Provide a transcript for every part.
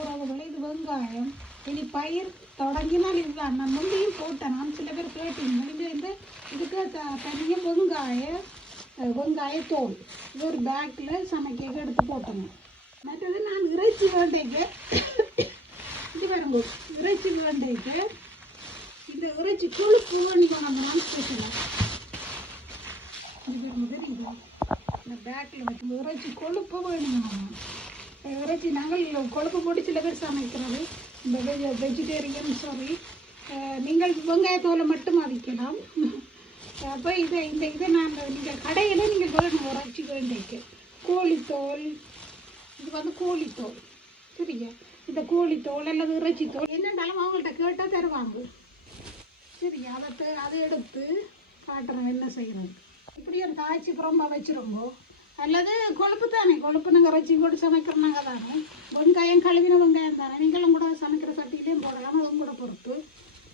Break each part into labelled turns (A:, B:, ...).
A: உறவுகளை இது வெங்காயம். இனி பயிர் தொடங்கினால் இதுதான். நான் முந்தையும் போட்டேன். நான் சில பேர் கேட்டீங்க. இது வந்து இதுக்கு த தனியாக வெங்காய வெங்காய தோல். இது ஒரு பேக்கில் சமைக்க எடுத்து போட்டேங்க. மற்றது நான் இறைச்சி வேண்டைக்கு இது பாருங்க. இறைச்சி வேண்டைக்கு இந்த இறைச்சி கொழுப்பு வேண்டிக்கணும் நம்ம நான் ஸ்பெஷலாக இது பாருங்க. தெரியுதா இந்த பேக்கில் வச்சு இறைச்சி கொழுப்பு வேணுங்க இறைச்சி நாங்கள் கொழுப்பு போட்டு சில பேர் சமைக்கிறது இந்த வெஜ் வெஜிடேரியன் சாரி நீங்கள் வெங்காயத்தோலை மட்டும் அவிக்கலாம் அப்போ இதை இந்த இதை நான் நீங்கள் கடையில் நீங்கள் வேணும் இறைச்சி வேண்டிக்கு கோழித்தோல் இது வந்து கோழித்தோல் சரியா இந்த கோழித்தோல் அல்லது இறைச்சி தோல் என்னென்னாலும் அவங்கள்ட்ட கேட்டால் தருவாங்க சரியா அதை த- அதை எடுத்து காட்டுறோம் என்ன செய்யணும் இப்படியே காய்ச்சி புறம்பா வச்சுருங்கோ அல்லது கொழுப்பு தானே கொழுப்பு நாங்கள் இறைச்சி போட்டு சமைக்கிறனாங்க தானே வெங்காயம் கழுவின வெங்காயம் தானே நீங்களும் கூட சமைக்கிற சட்டியிலையும் போடலாம் அதுவும் கூட பொறுத்து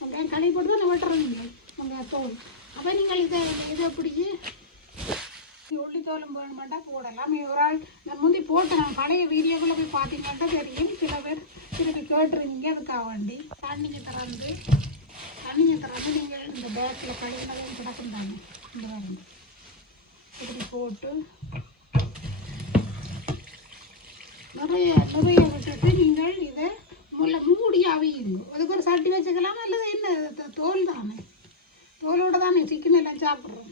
A: வெங்காயம் கழுவி போட்டு தானே வெட்டுறீங்க வெங்காயம் தோல் அப்போ நீங்கள் இதை இதை பிடிச்சி உள்ளி தோலும் வேணுமெண்டா போடலாம் ஒரு ஆள் நான் முந்தி போட்டேன் நான் பழைய வீடியோக்குள்ளே போய் பார்த்தீங்கன்னா தெரியும் சில பேர் திருப்பி கேட்டுருந்தீங்க அதுக்காக வேண்டி தண்ணிங்க திறந்து தண்ணியை திறந்து நீங்கள் இந்த பேக்கில் கழுவினதையும் கிடக்கும் தானே இந்த பாருங்க இப்படி போட்டு நிறைய நிறைய விஷயத்தை நீங்கள் இதை முல்லை மூடி அவியுங்க அதுக்கு ஒரு சட்டி வச்சுக்கலாம்? அல்லது என்ன? தோல் தானே. தோலோட தானே சிக்கன் எல்லாம் சாப்பிட்றோம்.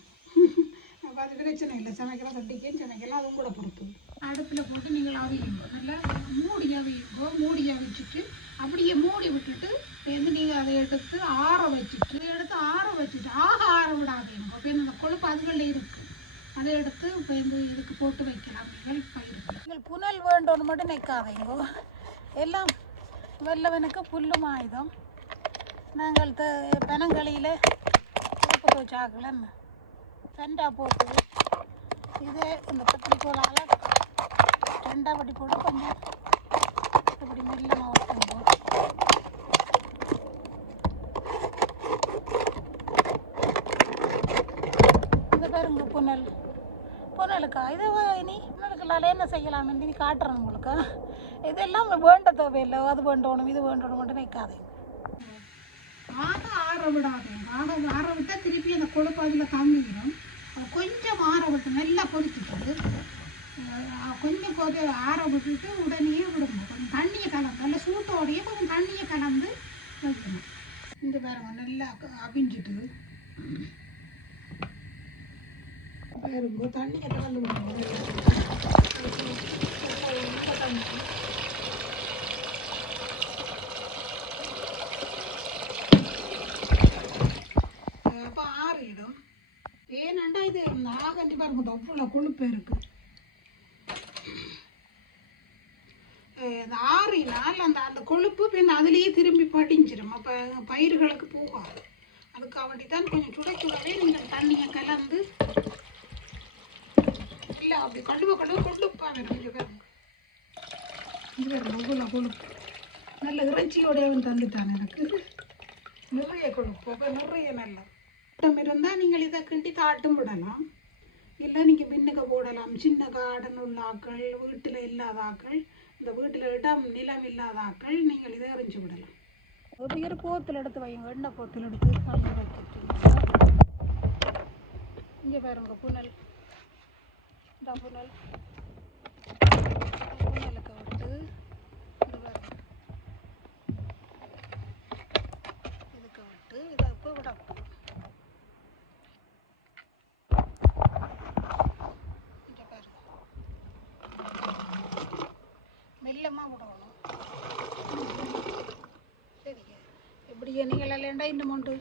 A: அப்போ அது பிரச்சனை இல்லை. சமைக்கிற சட்டிக்கும் சமைக்கலாம். அதுவும் கூட பொறுத்து. அடுப்பில் போட்டு நீங்கள் அவியுங்க நல்லா மூடி அவியுங்க மூடி அவிச்சிட்டு அப்படியே மூடி விட்டுட்டு வந்து நீங்கள் அதை எடுத்து ஆற வச்சுட்டு அதை எடுத்து ஆற வச்சுட்டு ஆக ஆற விடாதீங்க அப்போ இந்த கொழுப்பு அதுகளில் இருக்குது அதை எடுத்து இப்போ இந்த இதுக்கு போட்டு வைக்கலாம் நீங்கள் பயிருக்கு நீங்கள் புனல் வேண்டோன்னு மட்டும் எல்லாம் வெள்ளவனுக்கு புல்லும் ஆயுதம் நாங்கள் த பெனங்களியில் உப்பு துவச்சாக்கல ரெண்டா போட்டு இதே இந்த பத்திரி ரெண்டாக ரெண்டா பட்டி போட்டு கொஞ்சம் இப்படி மெல்லமாக ஊற்றுங்க இந்த பாருங்க புனல் புனலுக்கா இது இனி புனலுக்குள்ளால என்ன செய்யலாம் இனி காட்டுறேன் உங்களுக்கு இதெல்லாம் வேண்ட தேவையில்லை அது வேண்டணும் இது வேண்டணும் மட்டும் நிற்காதீங்க ஆக ஆற விடாதீங்க ஆக ஆற விட்டால் திருப்பி அந்த கொழுப்பு அதில் தங்கிடும் கொஞ்சம் ஆற விட்டு நல்லா கொதிச்சுட்டு கொஞ்சம் கொதி ஆற விட்டுட்டு உடனே விடணும் கொஞ்சம் தண்ணியை கலந்து நல்ல சூட்டோடையே கொஞ்சம் தண்ணியை கலந்து வைக்கணும் இந்த பாருங்க நல்லா அபிஞ்சிட்டு அவிஞ்சிட்டு பாருங்க தண்ணியை கலந்து விடணும் நல்லா தண்ணி. அப்போ ஆறிடும் ஏனண்டா இது நாகண்டி இருக்கும். அவ்வளோ கொழுப்பு இருக்கு. ஆறினால் அந்த அந்த கொழுப்பு பின் அதுலேயே திரும்பி படிஞ்சிடும் அப்போ பயிர்களுக்கு போகாது. அதுக்காக வேண்டி தான் கொஞ்சம் சுட சுடவே நீங்கள் தண்ணியை கலந்து இல்லை அப்படி கழுவ கழுவ கொழுப்பா வேணும். இங்கே பாருங்க இது கொழுப்பு. நல்ல இறைச்சியோடையவன் தந்துட்டான் எனக்கு. நிறைய கொழுப்பு. அப்போ நிறைய நல்ல தோட்டம் இருந்தால் நீங்கள் இதை கிண்டி தாட்டும் விடலாம். இல்லை நீங்கள் பின்னுக்கு போடலாம். சின்ன கார்டன் உள்ள ஆக்கள் வீட்டில் இல்லாத ஆக்கள் இந்த வீட்டில் இடம் நிலம் இல்லாத ஆக்கள் நீங்கள் இதை எறிஞ்சு விடலாம். ஒரு பேர் போத்தில் எடுத்து வைங்க எண்ணெய் போத்தில் எடுத்து கலந்து வச்சுட்டு இங்கே பாருங்க புனல். இந்த புனல் புனலுக்கு விட்டு இது பாருங்க இதுக்கு விட்டு இதை இப்போ விட போகிறோம் இங்கே பாருங்க மெல்லமாக விடணும் சரிங்க இப்படியே ஏண்டா இந்த அமௌண்ட்டு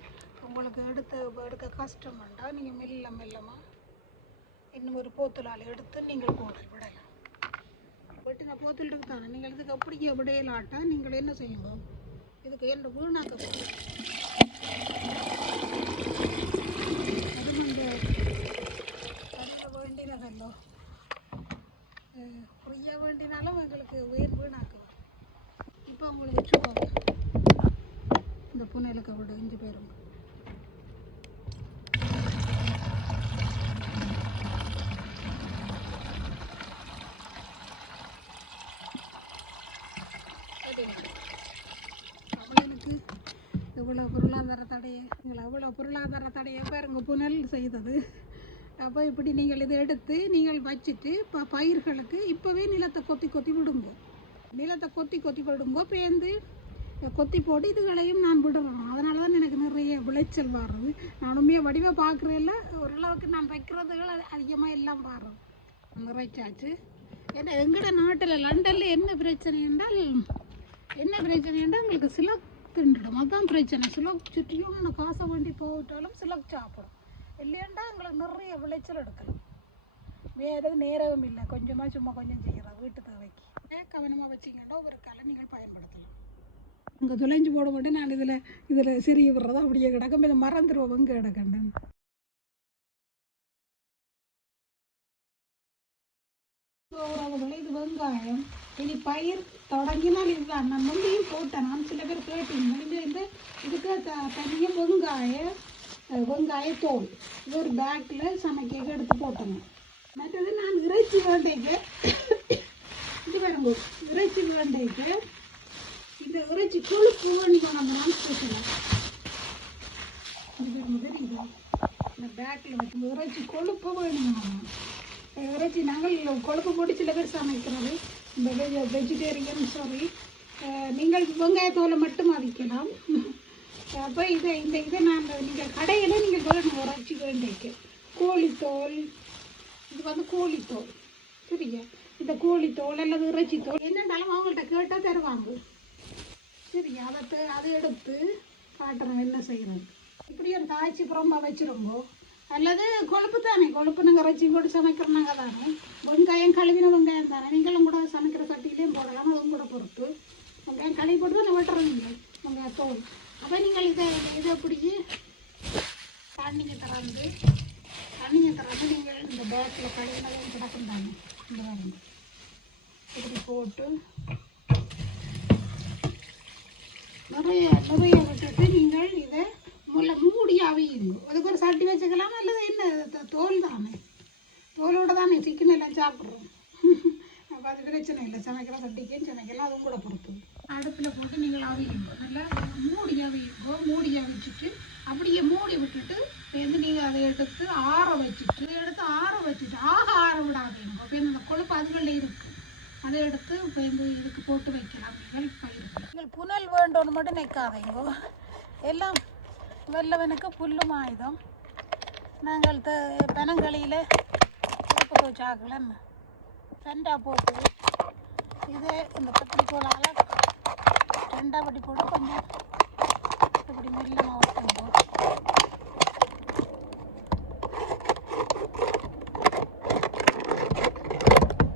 A: உங்களுக்கு எடுத்து எடுக்க கஷ்டம் வேண்டாம் நீங்கள் மெல்ல மெல்லமாக இன்னும் ஒரு போத்துலால் எடுத்து நீங்கள் போடல் விடலாம். வெட்டின போத்தில் இருக்குதானே நீங்கள் இதுக்கு அப்படியே விடையலாட்டா நீங்கள் என்ன செய்யுங்க? இதுக்கு என்ன வீணாக்க அது வந்து வேண்டினதல்லோ? ஃப்ரீயாக வேண்டினாலும் எங்களுக்கு உயிர் வீணாக்குவோம் இப்போ உங்களுக்கு வச்சுக்கோங்க புனலுக்கு விடு இஞ்சி போயிடும் இவ்வளோ பொருளாதார தடையை நீங்கள் அவ்வளோ பொருளாதார தடையை பாருங்க புனல் செய்தது. அப்போ இப்படி நீங்கள் இதை எடுத்து நீங்கள் வச்சுட்டு இப்போ பயிர்களுக்கு இப்போவே நிலத்தை கொத்தி கொத்தி விடுங்க. நிலத்தை கொத்தி கொத்தி விடுங்க பேந்து கொத்தி போட்டு இதுகளையும் நான் விடுறேன். அதனால தான் எனக்கு நிறைய விளைச்சல் வர்றது. நான் உண்மையாக வடிவாக பார்க்குறேல்ல ஓரளவுக்கு நான் வைக்கிறதுகள் அதிகமாக எல்லாம் பாடுறோம் நிறைச்சாச்சு. ஏன்னா எங்கட நாட்டில் லண்டனில் என்ன பிரச்சனை என்றால் என்ன பிரச்சனை என்றால் உங்களுக்கு சிலக் தின்றுடும். அதுதான் பிரச்சனை. சிலக் சுற்றியும் நான் காசை வண்டி போட்டாலும் சிலக் சாப்பிடும். இல்லையாண்டா எங்களுக்கு நிறைய விளைச்சல் எடுக்கலாம். வேறு எதுவும் நேரமும் இல்லை. கொஞ்சமாக சும்மா கொஞ்சம் செய்கிறோம் வீட்டு தேவைக்கு. கவனமாக வச்சிங்கன்னா ஒரு கலை நீங்கள் பயன்படுத்தலாம். இங்கே துளைஞ்சு போட மாட்டேன். நான் இதில் இதில் சிறிய விடுறதா அப்படியே கிடக்கும். இதை மறந்துடுவோம் இங்கே கிடக்கண்டேன் உறவுகளே இது வெங்காயம். இனி பயிர் தொடங்கினால் இதுதான். நான் முள்ளியும் போட்டேன். நான் சில பேர் கேட்டேன் இது வந்து இதுக்கு த தனியாக வெங்காய வெங்காய தோல். இது ஒரு பேக்கில் சமைக்க எடுத்து போட்டேங்க மற்றது நான் இறைச்சி வேண்டைக்கு இது பாருங்க இறைச்சி வேண்டைக்கு இந்த இறைச்சி கொழுப்பு வேணும் நம்ம நான் ஸ்பெஷலாக இந்த பேக்கில் வச்சு இறைச்சி கொழுப்பு வேணும் நம்ம இறைச்சி நாங்கள் கொழுப்பு போட்டு சில பேர் சமைக்கிறது. இந்த வெஜ் வெஜிடேரியன் சாரி நீங்கள் வெங்காயத்தோலை மட்டும் அவிக்கலாம். அப்போ இதை இந்த இதை நான் நீங்கள் கடையில் நீங்கள் வேணும் இறைச்சி வேண்டிக்கு கோழித்தோல் இது வந்து கோழித்தோல் சரியா? இந்த கோழித்தோல் அல்லது இறைச்சி தோல். என்னென்னாலும் அவங்கள்ட்ட கேட்டால் தருவாங்க. சரி அதை அதை எடுத்து காட்டுறோம் என்ன செய்கிறோம் இப்படி ஒரு காய்ச்சி புறம்பா வச்சிருங்கோ அல்லது கொழுப்பு தானே கொழுப்பு நாங்கள் இறைச்சி போட்டு சமைக்கிறனாங்க தானே. வெங்காயம் கழுவின வெங்காயம் தானே. நீங்களும் கூட சமைக்கிற சட்டியிலையும் போடலாம் அதுவும் கூட பொறுத்து. வெங்காயம் கழுவி போட்டு தானே வெட்டுறீங்க உங்கள் தோல். அப்போ நீங்கள் இதை இதை பிடிச்சி தண்ணிங்க திறந்து தண்ணிங்க திறந்து நீங்கள் இந்த பேக்கில் கழுவினதும் கிடக்கும் தானே. இந்த இப்படி போட்டு நிறைய நிறைய விட்டுட்டு நீங்கள் இதை முல்லை மூடி அவியுங்க அதுக்கு ஒரு சட்டி வச்சுக்கலாம்? அல்லது என்ன? தோல் தானே. தோலோட தானே சிக்கன் எல்லாம் சாப்பிட்றோம். அப்போ அது பிரச்சனை இல்லை. சமைக்கிற சட்டிக்கும் சமைக்கலாம். அதுவும் கூட பொறுத்து. அடுப்பில் போட்டு நீங்கள் அவியுங்க நல்லா மூடி அவியுங்க மூடி அவிச்சுட்டு அப்படியே மூடி விட்டுட்டு வந்து நீங்கள் அதை எடுத்து ஆற வச்சுட்டு எடுத்து ஆற வச்சுட்டு ஆக ஆற விடாதீங்க அப்போ அந்த கொழுப்பு அதுகளில் இருக்குது அதை எடுத்து இப்போ இதுக்கு போட்டு வைக்கலாம். நீங்கள் வேண்டோன்னு எல்லாம் வல்லவனுக்கு புல்லும் ஆயுதம். நாங்கள் த பனங்களியில் இறப்பு துவச்சாக்கலன் ரெண்டா போட்டு இதே இந்த கத்திரிக்கோளால் ரெண்டா பட்டி போட்டு கொஞ்சம் இப்படி மெல்லமாக ஓட்டுங்க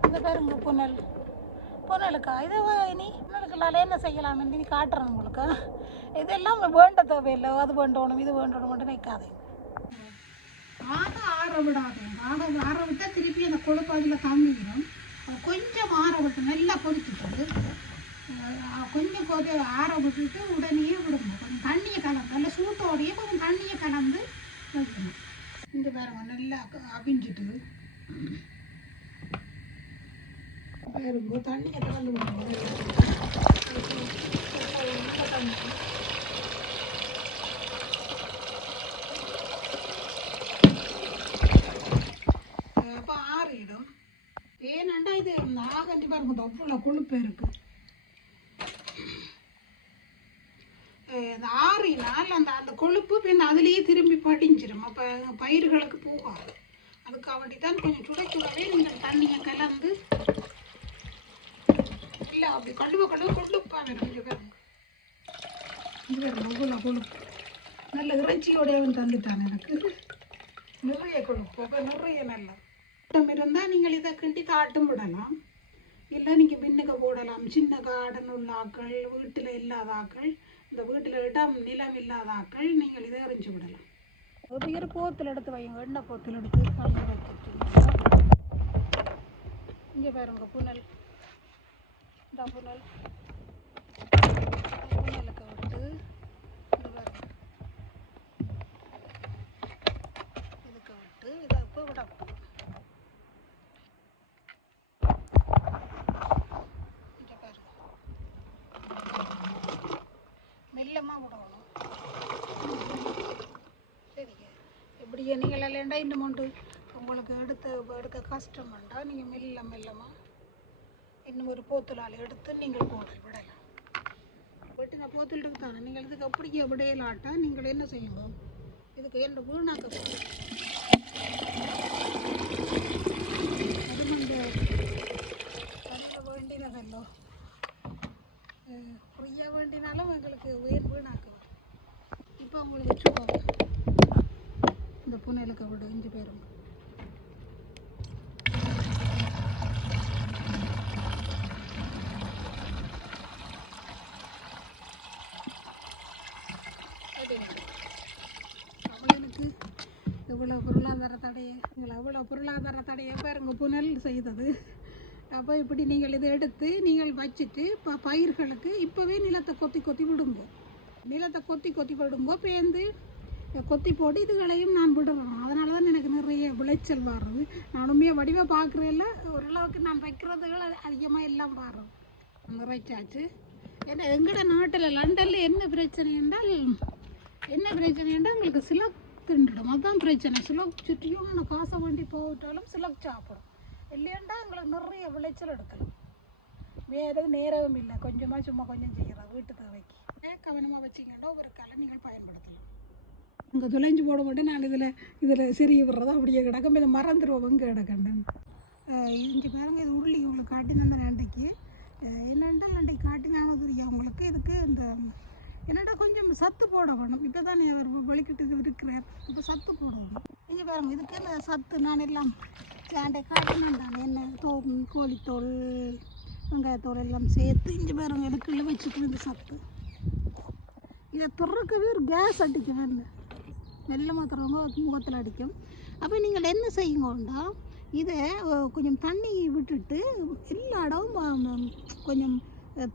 A: இந்த பாருங்க புனல். புனலுக்கா இது இனி புனலுக்குள்ளால என்ன செய்யலாம் நீ காட்டுறேன் உங்களுக்கு. இதெல்லாம் வேண்ட தேவையில்லை அது வேண்டணும் இது வேண்டணும் மட்டும் நிற்காதீங்க ஆக ஆற விடாதீங்க ஆக ஆற விட்டால் திருப்பி அந்த கொழுப்பு அதில் தங்கிடும் கொஞ்சம் ஆற விட்டு நல்லா கொதிச்சுட்டு கொஞ்சம் கொதி ஆற விட்டுட்டு உடனே விடுங்க கொஞ்சம் தண்ணியை கலந்து நல்ல சூட்டோடையே கொஞ்சம் தண்ணியை கலந்து வைக்கணும் இந்த பாருங்க நல்லா அவிஞ்சிட்டு பாருங்க தண்ணியை கலந்து விடணும் அப்போ ஆறிடும் ஏனண்டா இது நாகண்டி இருக்கும் அவ்வளோ கொழுப்பு இருக்கு. அஹ் ஆறினால் அந்த அந்த கொழுப்பு பின் அதுலேயே திரும்பி படிஞ்சிடும் அப்போ பயிர்களுக்கு போகாது. அதுக்காக வேண்டி தான் கொஞ்சம் சுட சுடவே நீங்கள் தண்ணியை கலந்து இல்லை அப்படி கழுவ கழுவ கொழுப்பாங்க வரும் இங்கே பாருங்க. பாருங்க அவ்வளோ கொழுப்பு. நல்ல இறைச்சியோடையவன் தந்துட்டான் எனக்கு. நிறைய கொழுப்பு. அப்போ நிறைய நல்லா கூட்டம் இருந்தால் நீங்கள் இதை கிண்டி தாட்டும் விடலாம். இல்லை நீங்கள் பின்னுக்கு போடலாம். சின்ன கார்டன் உள்ள ஆக்கள் வீட்டில் இல்லாத ஆக்கள் இந்த வீட்டில் இடம் நிலம் இல்லாத ஆக்கள் நீங்கள் இதை எறிஞ்சு விடலாம். ஒரு இரு போத்தில் எடுத்து வைங்க எண்ணெய் போத்தில் எடுத்து கலந்து வச்சுட்டு இங்கே பாருங்க புனல். இந்த புனல் புனலுக்கு விட்டு இது பாருங்க இதுக்கு விட்டு இதை இப்போ விடக்கூடாது இங்க பாருங்க மெல்லமாக விடணும் அப்படியே நீங்கள் இல்லைண்டா இன்னும் உண்டு உங்களுக்கு எடுத்து எடுக்க கஷ்டம் வேண்டாம் நீங்கள் மெல்ல மெல்லமாக இன்னும் ஒரு போத்தலால் எடுத்து நீங்கள் போட விடலாம். வெட்டின போத்தில் தானே? நீங்கள் இதுக்கு அப்படியே விடையலாட்டா நீங்கள் என்ன செய்யணும் இதுக்கு என்ன வீணாக்க போகிறோம் அதுவும் அந்த வேண்டினதல்லோ ஃப்ரீயாக வேண்டினாலும் எங்களுக்கு உயிர் வீணாக்குவோம் இப்போ உங்களுக்கு வச்சுக்கோங்க இந்த புனையலுக்கு விட இஞ்சி போயிருங்க அவளுக்கு எவ்வளோ பொருளாதார தடையை நீங்கள் அவ்வளோ பொருளாதார தடையை பாருங்க புனல் செய்தது. அப்போ இப்படி நீங்கள் இதை எடுத்து நீங்கள் வச்சுட்டு இப்போ பயிர்களுக்கு இப்போவே நிலத்தை கொத்தி கொத்தி விடுங்க. நிலத்தை கொத்தி கொத்தி விடுங்க பேந்து கொத்தி போட்டு இதுகளையும் நான் விடுறேன். அதனால தான் எனக்கு நிறைய விளைச்சல் வர்றது. நானுமே வடிவாக பார்க்குறேல்ல ஓரளவுக்கு நான் வைக்கிறதுகள் அதிகமாக எல்லாம் வர்றது நிறைச்சாச்சு. ஏன்னா எங்கட நாட்டில் லண்டனில் என்ன பிரச்சனை என்றால் என்ன பிரச்சனை என்றால் உங்களுக்கு சிலக் தின்றுடும். அதுதான் பிரச்சனை. சிலக் சுற்றியும் நான் காசை வண்டி போட்டாலும் சிலக் சாப்பிடும். இல்லையாண்டா எங்களுக்கு நிறைய விளைச்சல் எடுக்கலாம். வேறு நேரமும் இல்லை. கொஞ்சமாக சும்மா கொஞ்சம் செய்கிறோம் வீட்டு தேவைக்கு. கவனமாக வச்சிங்கன்னா ஒரு கலை நீங்கள் பயன்படுத்தலாம். இங்கே துளைஞ்சு போட மாட்டேன். நான் இதில் இதில் சிறிய விடுறதா? அப்படியே கிடக்கும். இதை மறந்துடுவோம் இங்கே கிடக்கண்டேன் இங்கே பாருங்கள் இது உருளி உங்களுக்கு காட்டினேன் நண்டைக்கு என்னென்னா நண்டைக்கு காட்டினாலும் தெரியும் உங்களுக்கு? இதுக்கு இந்த என்னடா கொஞ்சம் சத்து போட வேணும். இப்போ தானே அவர் வெளிக்கிட்டு இருக்கிறார். இப்போ சத்து போடணும் இங்கே பாருங்க. இதுக்கு இந்த சத்து? நான் எல்லாம் சாண்டை காட்டினேன். தானே என்ன தோல் கோழித்தோல் வெங்காயத்தோல் எல்லாம் சேர்த்து இங்கே பாருங்க. இதுக்குள்ளே வச்சுட்டு இந்த சத்து. இதை துறக்கவே ஒரு கேஸ் அடிக்க வேறு வெள்ளை மாத்திரவங்க முகத்தில் அடிக்கும். அப்போ நீங்கள் என்ன செய்யுங்கண்டா இதை கொஞ்சம் தண்ணி விட்டுட்டு எல்லா இடமும் கொஞ்சம்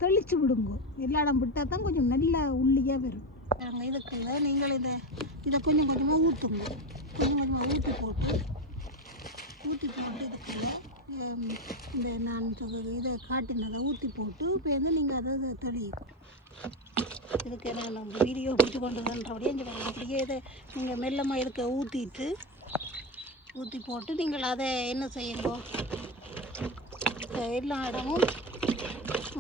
A: தெளித்து விடுங்க. எல்லா இடம் விட்டால் தான் கொஞ்சம் நல்ல உள்ளியாக வரும். இதுக்குள்ள நீங்கள் இதை இதை கொஞ்சம் கொஞ்சமாக ஊற்றுங்க கொஞ்சம் கொஞ்சமாக ஊற்றி போட்டு ஊற்றி போட்டு இதுக்குள்ள இந்த நான் இதை காட்டினதை ஊற்றி போட்டு இப்போ வந்து நீங்கள் அதை தெளியும் இதுக்கு நான் நம்ம வீடியோ பிடிச்சி கொண்டு வந்துன்றபடியே இங்கே அப்படியே இதை நீங்கள் மெல்லமாக இதுக்கு ஊற்றிட்டு ஊற்றி போட்டு நீங்கள் அதை என்ன செய்யணும் எல்லா இடமும்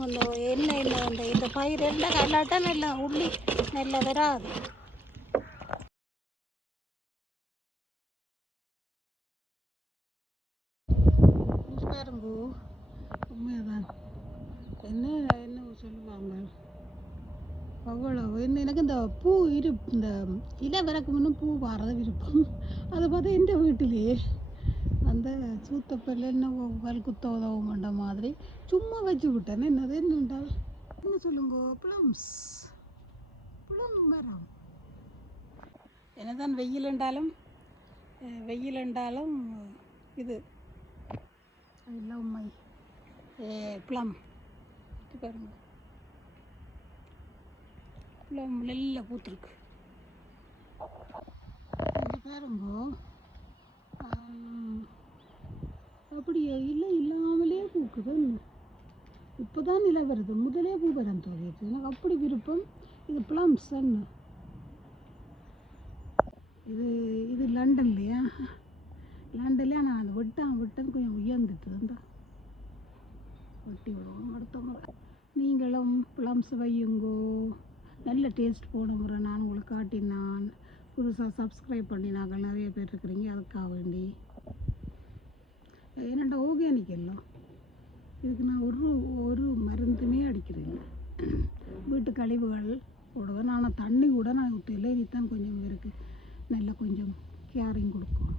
A: அந்த எண்ணெய் எண்ணெய் அந்த இந்த பயிர் எல்லாம் கல்லாட்டா நல்லா உள்ளி நல்லா வராது இங்க பாருங்க உண்மையாதான் என்ன என்ன சொல்லுவாங்க அவ்வளோ எனக்கு இந்த பூ இரு இந்த இலை விறக்கு முன்னும் பூ வர்றது விருப்பம். அதை பார்த்தா எந்த வீட்டிலேயே அந்த சூத்தப்பல்ல என்ன வல் குத்த உதவும் மாதிரி. சும்மா வச்சு விட்டேன் என்னது? என்னண்டா? என்ன சொல்லுங்க? பிளம்ஸ் பிளம் மரம் என்னதான் வெயில் என்றாலும் வெயில் என்றாலும் இது. அதெல்லாம் உண்மை. பிளம் பாருங்கள் ப்ளம் நல்ல பூத்துருக்கு. இங்க அப்படியே? இல்லை இல்லாமலே பூக்குது இப்போ தான் நிலை வருது. முதலே பூ வரம் தோழிட்டு எனக்கு அப்படி விருப்பம். இது ப்ளம்ஸ் என்ன? இது இது லண்டன்லையா? லண்டன்லையா? நான் அந்த வெட்டான் வெட்டது கொஞ்சம் உயர்ந்துட்டு இருந்தா. வெட்டி விடுவோம் அடுத்த முறை நீங்களும் ப்ளம்ஸ் வையுங்கோ. நல்ல டேஸ்ட் போன முறை நான் உங்களுக்கு காட்டினான் புதுசாக சப்ஸ்கிரைப் நாங்கள் நிறைய பேர் இருக்கிறீங்க அதுக்காக வேண்டி. என்னோட ஆர்கானிக் எல்லாம். இதுக்கு நான் ஒரு ஒரு மருந்துமே அடிக்கிறேன் வீட்டு கழிவுகள் போடுவேன் ஆனால் தண்ணி கூட நான் ஊற்றல இனித்தான் கொஞ்சம் இருக்குது நல்லா கொஞ்சம் கேரிங் கொடுக்கும்.